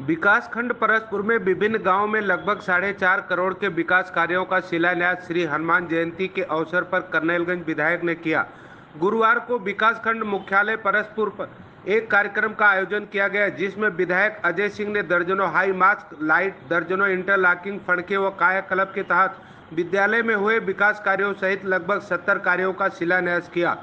विकासखंड परसपुर में विभिन्न गांवों में लगभग 4.5 करोड़ के विकास कार्यों का शिलान्यास श्री हनुमान जयंती के अवसर पर करनेलगंज विधायक ने किया। गुरुवार को विकासखंड मुख्यालय परसपुर पर एक कार्यक्रम का आयोजन किया गया, जिसमें विधायक अजय सिंह ने दर्जनों हाई मास्क लाइट, दर्जनों इंटरलॉकिंग फड़के व कायाकल्प के तहत विद्यालय में हुए विकास कार्यों सहित लगभग 70 कार्यों का शिलान्यास किया।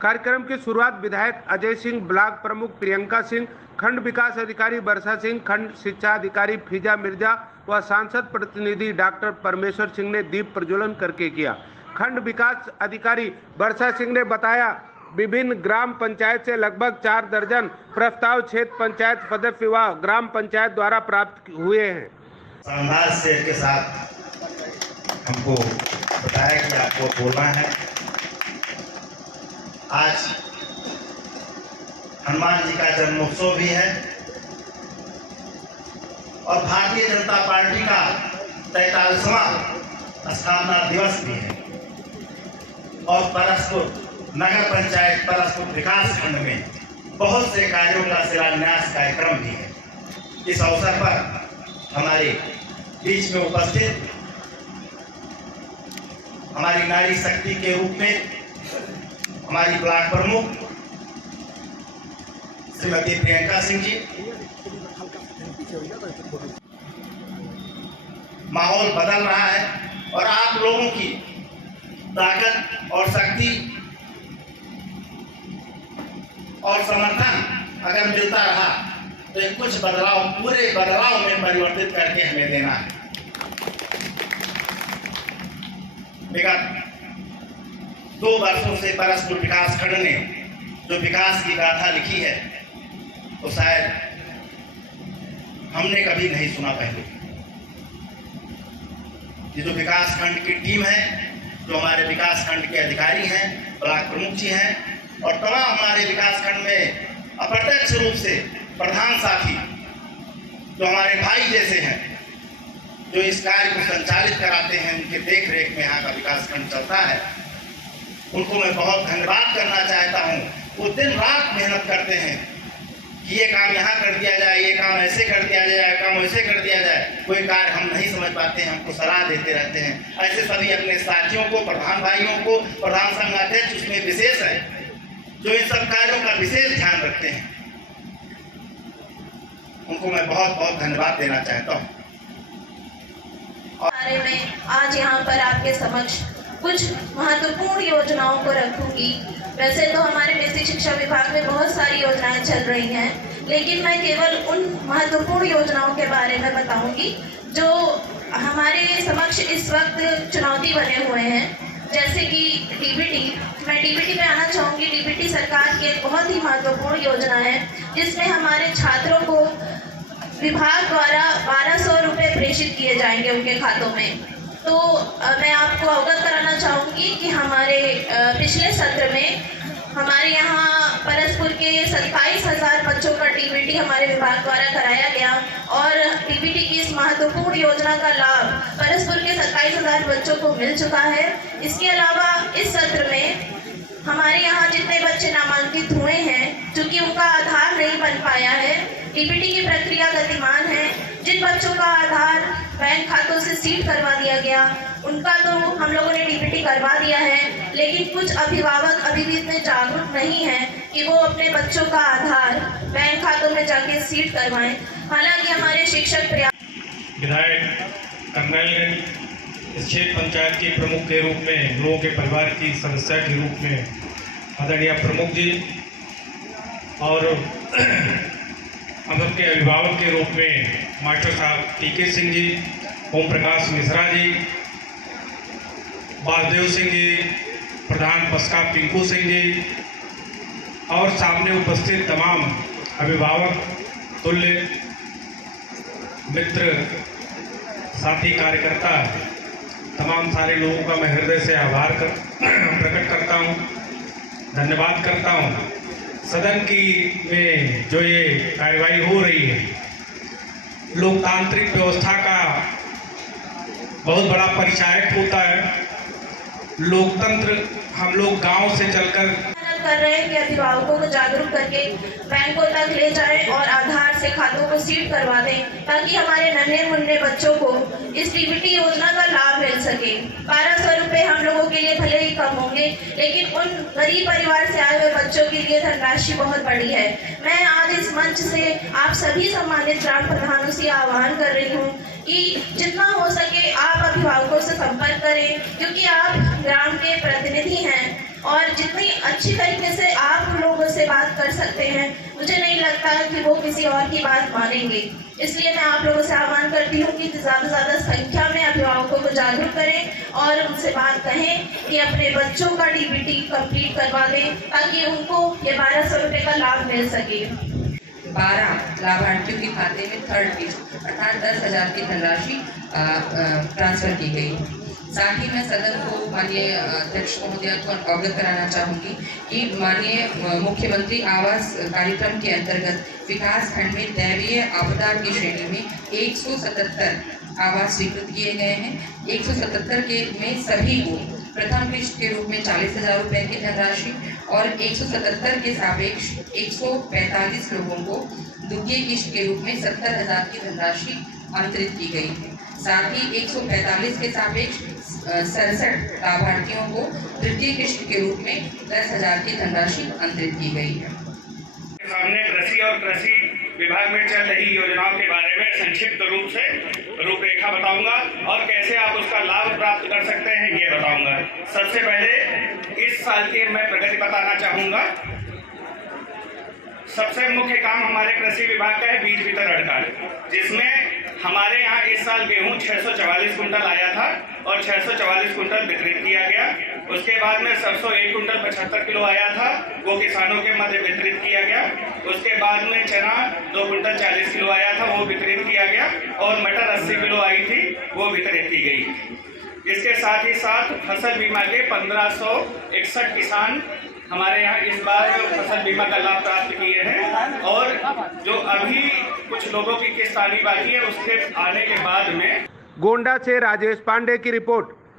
कार्यक्रम की शुरुआत विधायक अजय सिंह, ब्लॉक प्रमुख प्रियंका सिंह, खंड विकास अधिकारी वर्षा सिंह, खंड शिक्षा अधिकारी फिजा मिर्जा व सांसद प्रतिनिधि डॉक्टर परमेश्वर सिंह ने दीप प्रज्वलन करके किया। खंड विकास अधिकारी वर्षा सिंह ने बताया, विभिन्न ग्राम पंचायत से लगभग 4 दर्जन प्रस्ताव क्षेत्र पंचायत सदस्य व ग्राम पंचायत द्वारा प्राप्त हुए हैं। शानदार से के साथ हमको बताया कि आपको बोलना है। आज हनुमान जी का जन्मोत्सव भी है और भारतीय जनता पार्टी का 43वां स्थापना दिवस भी है और परसपुर नगर पंचायत परसपुर विकास खंड में बहुत से कार्यों का शिलान्यास कार्यक्रम भी है। इस अवसर पर हमारे बीच में उपस्थित हमारी नारी शक्ति के रूप में हमारी ब्लॉक प्रमुख श्रीमती प्रियंका सिंह जी, माहौल बदल रहा है और आप लोगों की ताकत और शक्ति और समर्थन अगर मिलता रहा तो कुछ बदलाव, पूरे बदलाव में परिवर्तित करके हमें देना है। विगत 2 वर्षों से परसपुर विकास खंड ने जो विकास की गाथा लिखी है तो शायद हमने कभी नहीं सुना पहले। ये जो विकास खंड की टीम है, जो हमारे विकास खंड के अधिकारी हैं, ब्लॉक प्रमुख जी हैं और तमाम हमारे विकास खंड में अप्रत्यक्ष रूप से प्रधान साथी जो हमारे भाई जैसे हैं, जो इस कार्य को संचालित कराते हैं, उनके देख रेख में यहाँ का विकास खंड चलता है, उनको मैं बहुत धन्यवाद करना चाहता हूँ। वो दिन रात मेहनत करते हैं कि ये काम यहाँ कर दिया जाए, ये काम ऐसे कर दिया जाए, काम वैसे कर दिया जाए। कोई कार्य हम नहीं समझ पाते हैं, हमको सलाह देते रहते हैं। ऐसे सभी अपने साथियों को, प्रधान भाइयों को, प्रधान संघ अध्यक्ष उसमें विशेष है, जो इन सब कार्यों का विशेष ध्यान रखते हैं, उनको मैं बहुत बहुत धन्यवाद देना चाहता हूँ। बारे में आज यहाँ पर आपके समक्ष कुछ महत्वपूर्ण योजनाओं को रखूंगी। वैसे तो हमारे बेसिक शिक्षा विभाग में बहुत सारी योजनाएं चल रही हैं, लेकिन मैं केवल उन महत्वपूर्ण योजनाओं के बारे में बताऊंगी जो हमारे समक्ष इस वक्त चुनौती बने हुए हैं। जैसे कि डीबीटी, मैं डीबीटी पे आना चाहूँगी। डीबीटी सरकार की एक बहुत ही महत्वपूर्ण योजना है, जिसमें हमारे छात्रों को विभाग द्वारा 1200 रुपये प्रेषित किए जाएंगे उनके खातों में। तो मैं आपको अवगत कराना चाहूँगी कि हमारे पिछले सत्र में हमारे यहाँ परसपुर के 27,000 बच्चों का डीबीटी हमारे विभाग द्वारा कराया गया और डीबीटी की इस महत्वपूर्ण योजना का लाभ परसपुर के 27,000 बच्चों को मिल चुका है। इसके अलावा इस सत्र में हमारे यहाँ जितने बच्चे नामांकित हुए हैं, चूँकि उनका आधार नहीं बन पाया है, डीबीटी की प्रक्रिया गतिमान है। जिन बच्चों का आधार बैंक खातों से सीड करवा दिया गया, उनका तो हम लोगों ने डीबीटी करवा दिया है, लेकिन कुछ अभिभावक अभी भी इतने जागरूक नहीं हैं कि वो अपने बच्चों का आधार बैंक खातों में जाके सीड करवाएं। हालांकि हमारे शिक्षक विधायक करनेलगंज क्षेत्र पंचायत के प्रमुख के रूप में, लोगों के परिवार की सदस्य के रूप में आदरणीय प्रमुख जी और हम सबके अभिभावक के रूप में मास्टर साहब टीके सिंह जी, ओम प्रकाश मिश्रा जी, वासुदेव सिंह जी, प्रधान पस्का पिंकू सिंह जी और सामने उपस्थित तमाम अभिभावक, तुल्य मित्र, साथी, कार्यकर्ता, तमाम सारे लोगों का मैं हृदय से आभार प्रकट करता हूँ, धन्यवाद करता हूँ। सदन की में जो ये कार्यवाही हो रही है, लोकतांत्रिक व्यवस्था का बहुत बड़ा परिचायक होता है। लोकतंत्र हम लोग गांव से चलकर आह्वान कर रहे हैं कि अभिभावकों को जागरूक करके बैंकों तक ले जाएं और आधार से खातों को सीड करवा दें, ताकि हमारे नन्हे मुन्ने बच्चों को इस डीबीटी योजना का लाभ मिल सके। 1200 रुपये हम लोगों के लिए भले ही कम होंगे, लेकिन उन गरीब परिवार से आए हुए बच्चों के लिए धनराशि बहुत बड़ी है। मैं आज इस मंच से आप सभी सम्मानित ग्राम प्रधानों से आह्वान कर रही हूँ कि जितना हो सके आप अभिभावकों से संपर्क करें, क्योंकि आप ग्राम के प्रतिनिधि हैं और जितनी अच्छी तरीके से आप लोगों से बात कर सकते हैं, मुझे नहीं लगता कि वो किसी और की बात मानेंगे। इसलिए मैं आप लोगों से आह्वान करती हूँ कि ज़्यादा से ज़्यादा संख्या में अभिभावकों को जागरूक करें और उनसे बात कहें कि अपने बच्चों का डीबीटी कंप्लीट करवा दें, ताकि उनको ये 1200 रुपये का लाभ मिल सके। 12 लाभार्थियों के खाते में थर्ड किस्त अर्थात 10,000 की धनराशि ट्रांसफर की गई। साथ ही मैं सदन को माननीय अध्यक्ष महोदय को अवगत कराना चाहूँगी कि माननीय मुख्यमंत्री आवास कार्यक्रम के अंतर्गत विकास खंड में दैवीय आपदा की श्रेणी में 177 आवास स्वीकृत किए गए हैं। 177 के में सभी को प्रथम किस्त के रूप में 40,000 रुपये की धनराशि और 177 के सापेक्ष 145 लोगों को द्वितीय किस्त के रूप में 70,000 की धनराशि अंतरित की गई है। साथ ही 145 के सापेक्ष 67 लाभार्थियों को तृतीय किस्त के रूप में 10,000 की धनराशि अंतरित की गई है। सामने कृषि और कृषि विभाग में चल रही योजनाओं के बारे में संक्षिप्त रूप से रूपरेखा बताऊंगा और कैसे आप उसका लाभ प्राप्त कर सकते हैं ये बताऊंगा। सबसे पहले इस साल की मैं प्रगति बताना चाहूँगा। सबसे मुख्य काम हमारे कृषि विभाग का है बीज वितरण का, जिसमें हमारे यहाँ इस साल गेहूं 644 कुंटल आया था और 644 कुंटल वितरित किया गया। उसके बाद में सरसों 1 कुंटल 75 किलो आया था, वो किसानों के मध्य वितरित किया गया। उसके बाद में चना 2 कुंटल 40 किलो आया था, वो वितरित किया गया और मटर 80 किलो आई थी, वो वितरित की गई। इसके साथ ही साथ फसल बीमा के 1561 किसान हमारे यहाँ इस बार फसल बीमा का लाभ प्राप्त किए हैं और जो अभी कुछ लोगों की किस्त आनी बाकी है उसके आने के बाद में। गोंडा से राजेश पांडे की रिपोर्ट।